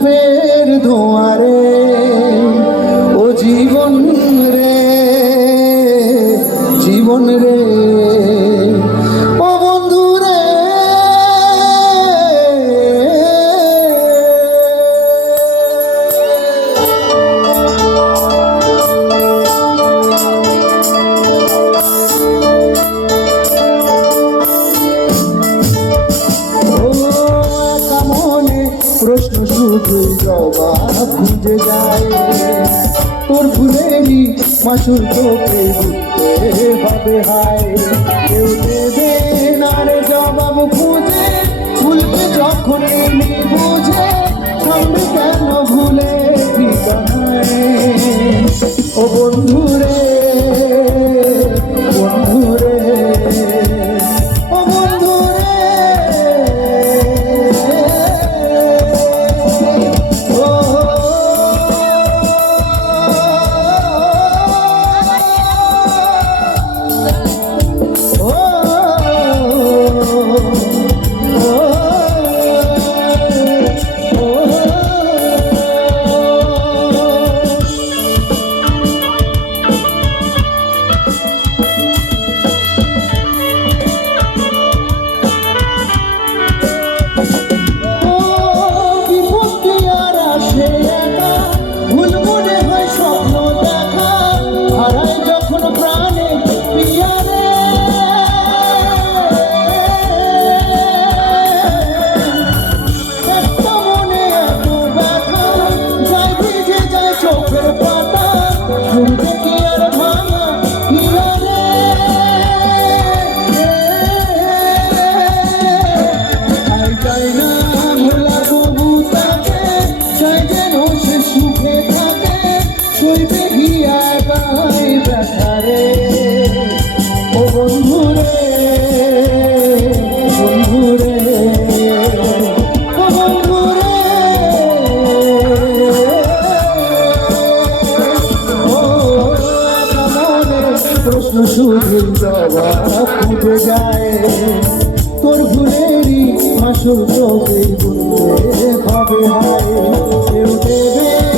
রূপের দুয়ারে ও জীবন রে, জীবন রে, ও বন্ধু রে। প্রশ্ন শুধুই জবাব খুঁজে যায়, তোর ভুলেরই মাসুর তোকে বুঝতে হবে। হায় কেউ দেবে না রে জবাব খুঁজে, ভুলবে যখন এলি বুঝে, থামবে কেন ভুলে ঠিকানায়। ও বন্ধু রে, বন্ধু রে, ও বন্ধু রে। প্রশ্ন শুধু জবাব খুঁজে যায়, তোর ভুলেরই মাসুল তোকে বুঝতে হবে। হয় কেউ দেবে